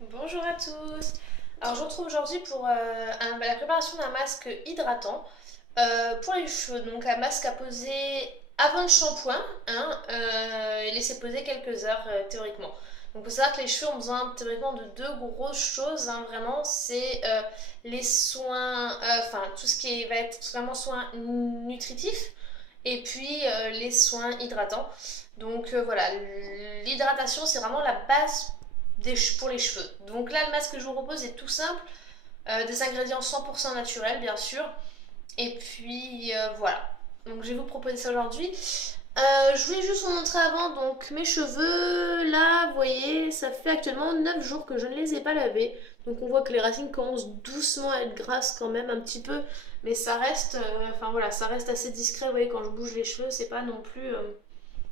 Bonjour à tous. Alors je vous retrouve aujourd'hui pour la préparation d'un masque hydratant pour les cheveux. Donc un masque à poser avant le shampoing, hein, et laisser poser quelques heures théoriquement. Donc il faut savoir que les cheveux ont besoin théoriquement de deux grosses choses, hein, vraiment, c'est les soins, enfin tout ce qui va être vraiment soins nutritifs et puis les soins hydratants. Donc voilà, l'hydratation c'est vraiment la base pour les cheveux. Donc là, le masque que je vous propose est tout simple, des ingrédients 100% naturels, bien sûr. Et puis voilà. Donc je vais vous proposer ça aujourd'hui. Je voulais juste vous montrer avant, donc mes cheveux, là, vous voyez, ça fait actuellement 9 jours que je ne les ai pas lavés. Donc on voit que les racines commencent doucement à être grasses quand même, un petit peu. Mais ça reste, enfin voilà, ça reste assez discret, vous voyez, quand je bouge les cheveux, c'est pas non plus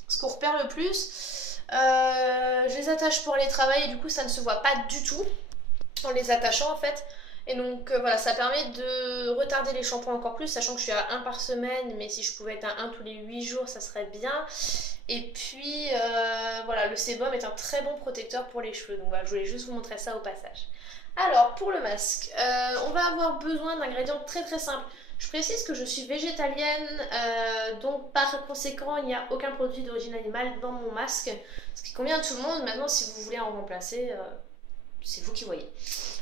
ce qu'on repère le plus. Je les attache pour aller travailler, du coup ça ne se voit pas du tout en les attachant en fait. Et donc voilà, ça permet de retarder les shampoings encore plus, sachant que je suis à un par semaine, mais si je pouvais être à un tous les 8 jours, ça serait bien. Et puis voilà, le sébum est un très bon protecteur pour les cheveux, donc voilà, je voulais juste vous montrer ça au passage. Alors pour le masque, on va avoir besoin d'ingrédients très très simples. Je précise que je suis végétalienne, donc par conséquent il n'y a aucun produit d'origine animale dans mon masque, ce qui convient à tout le monde. Maintenant si vous voulez en remplacer, c'est vous qui voyez.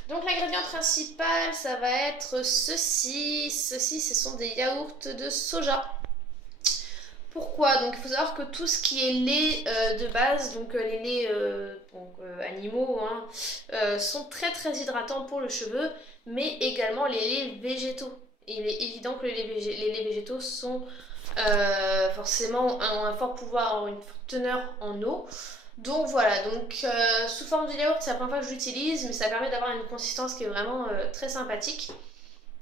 Donc l'ingrédient principal, ça va être ceci. Ceci, ce sont des yaourts de soja. Pourquoi? Donc il faut savoir que tout ce qui est lait de base, donc les laits animaux, hein, sont très très hydratants pour le cheveu, mais également les laits végétaux. Il est évident que les laits végétaux sont forcément ont un fort pouvoir, une forte teneur en eau. Donc voilà, donc sous forme de yaourt, c'est la première fois que je l'utilise, mais ça permet d'avoir une consistance qui est vraiment très sympathique.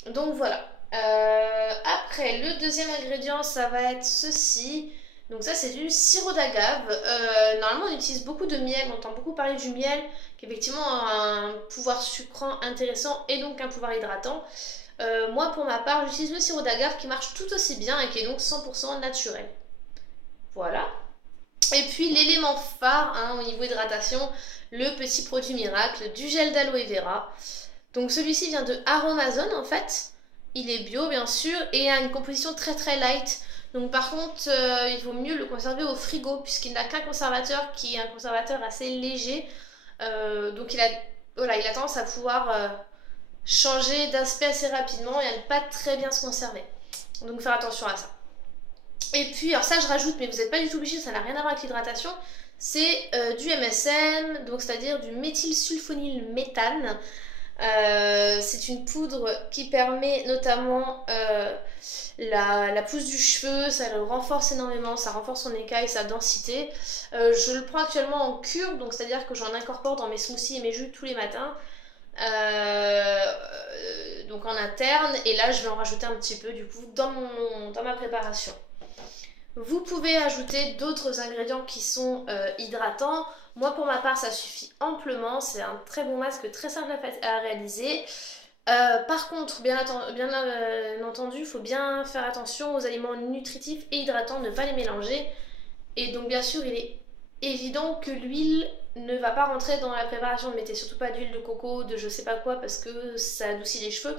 Donc voilà. Après, le deuxième ingrédient, ça va être ceci. Donc ça, c'est du sirop d'agave. Normalement, on utilise beaucoup de miel. On entend beaucoup parler du miel, qui effectivement a un pouvoir sucrant intéressant et donc un pouvoir hydratant. Moi, pour ma part, j'utilise le sirop d'agave qui marche tout aussi bien et qui est donc 100% naturel. Voilà. Et puis l'élément phare, hein, au niveau hydratation, le petit produit miracle, du gel d'aloe vera. Donc celui-ci vient de Aromazone en fait. Il est bio bien sûr et a une composition très très light. Donc par contre, il vaut mieux le conserver au frigo puisqu'il n'a qu'un conservateur qui est un conservateur assez léger. Donc voilà, il a tendance à pouvoir changer d'aspect assez rapidement et à ne pas très bien se conserver. Donc faire attention à ça. Et puis, alors ça je rajoute, mais vous n'êtes pas du tout obligé, ça n'a rien à voir avec l'hydratation. C'est du MSM, donc c'est-à-dire du méthylsulfonylméthane. C'est une poudre qui permet notamment la pousse du cheveu, ça le renforce énormément, ça renforce son écaille, sa densité. Je le prends actuellement en cure, donc c'est-à-dire que j'en incorpore dans mes smoothies et mes jus tous les matins. Donc en interne, et là je vais en rajouter un petit peu du coup dans ma préparation. Vous pouvez ajouter d'autres ingrédients qui sont hydratants. Moi, pour ma part, ça suffit amplement. C'est un très bon masque, très simple à réaliser. Par contre, bien entendu, il faut bien faire attention aux aliments nutritifs et hydratants, ne pas les mélanger. Et donc, bien sûr, il est évident que l'huile ne va pas rentrer dans la préparation. Ne mettez surtout pas d'huile de coco, de je sais pas quoi, parce que ça adoucit les cheveux.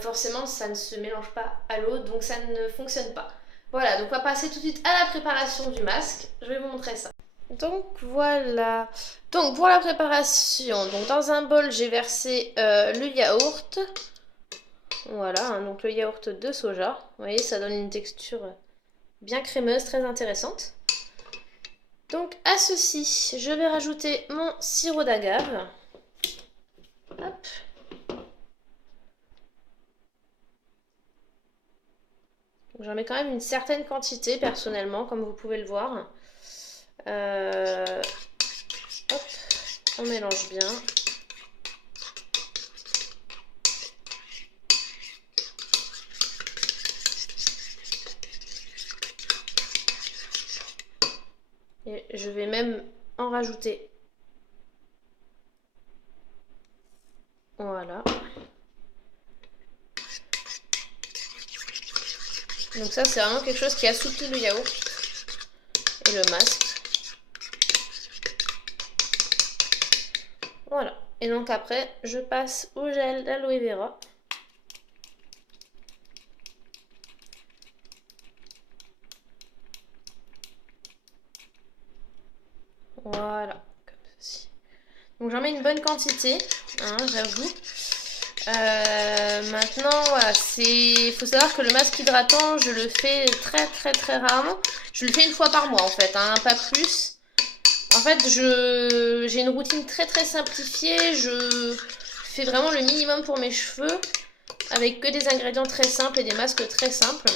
Forcément, ça ne se mélange pas à l'eau, donc ça ne fonctionne pas. Voilà, donc on va passer tout de suite à la préparation du masque. Je vais vous montrer ça. Donc voilà. Donc pour la préparation, donc dans un bol, j'ai versé le yaourt. Voilà, hein, donc le yaourt de soja. Vous voyez, ça donne une texture bien crémeuse, très intéressante. Donc à ceci, je vais rajouter mon sirop d'agave. Hop. J'en mets quand même une certaine quantité personnellement, comme vous pouvez le voir. Hop, on mélange bien. Et je vais même en rajouter. Voilà. Donc ça, c'est vraiment quelque chose qui assouplit le yaourt et le masque. Voilà. Et donc après, je passe au gel d'aloe vera. Voilà, comme ceci. Donc j'en mets une bonne quantité, hein, j'avoue. Maintenant, voilà, faut savoir que le masque hydratant, je le fais très rarement. Je le fais une fois par mois en fait, hein, pas plus. En fait, j'ai une routine très simplifiée. Je fais vraiment le minimum pour mes cheveux, avec que des ingrédients très simples et des masques très simples.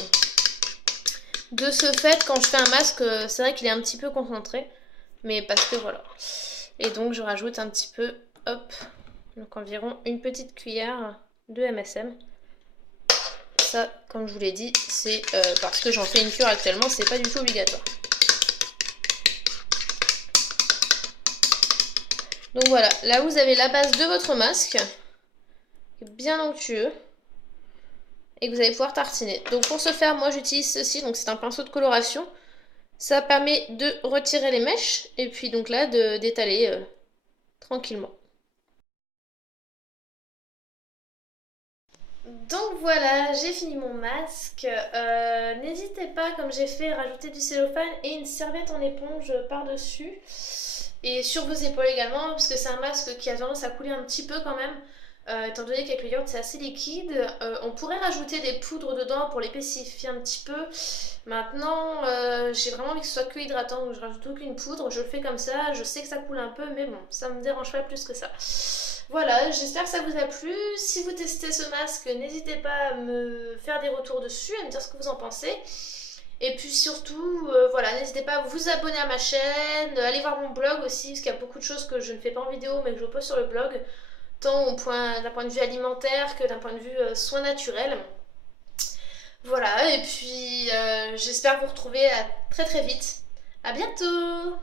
De ce fait, quand je fais un masque, c'est vrai qu'il est un petit peu concentré, mais parce que voilà. Et donc je rajoute un petit peu, hop, donc environ une petite cuillère de MSM. Ça, comme je vous l'ai dit, c'est parce que j'en fais une cure actuellement, c'est pas du tout obligatoire. Donc voilà, là vous avez la base de votre masque, bien onctueux, et que vous allez pouvoir tartiner. Donc pour ce faire, moi j'utilise ceci, donc c'est un pinceau de coloration. Ça permet de retirer les mèches, et puis donc là d'étaler tranquillement. Donc voilà, j'ai fini mon masque. N'hésitez pas, comme j'ai fait, à rajouter du cellophane et une serviette en éponge par-dessus. Et sur vos épaules également, parce que c'est un masque qui a tendance à couler un petit peu quand même. Étant donné qu'avec le yaourt c'est assez liquide. On pourrait rajouter des poudres dedans pour l'épaissir un petit peu. Maintenant, j'ai vraiment envie que ce soit que hydratant, donc je rajoute aucune poudre. Je le fais comme ça, je sais que ça coule un peu, mais bon, ça me dérange pas plus que ça. Voilà, j'espère que ça vous a plu. Si vous testez ce masque, n'hésitez pas à me faire des retours dessus, à me dire ce que vous en pensez. Et puis surtout, voilà, n'hésitez pas à vous abonner à ma chaîne, allez voir mon blog aussi, parce qu'il y a beaucoup de choses que je ne fais pas en vidéo, mais que je poste sur le blog, tant d'un point de vue alimentaire que d'un point de vue soins naturels. Voilà, et puis j'espère vous retrouver très vite. À bientôt!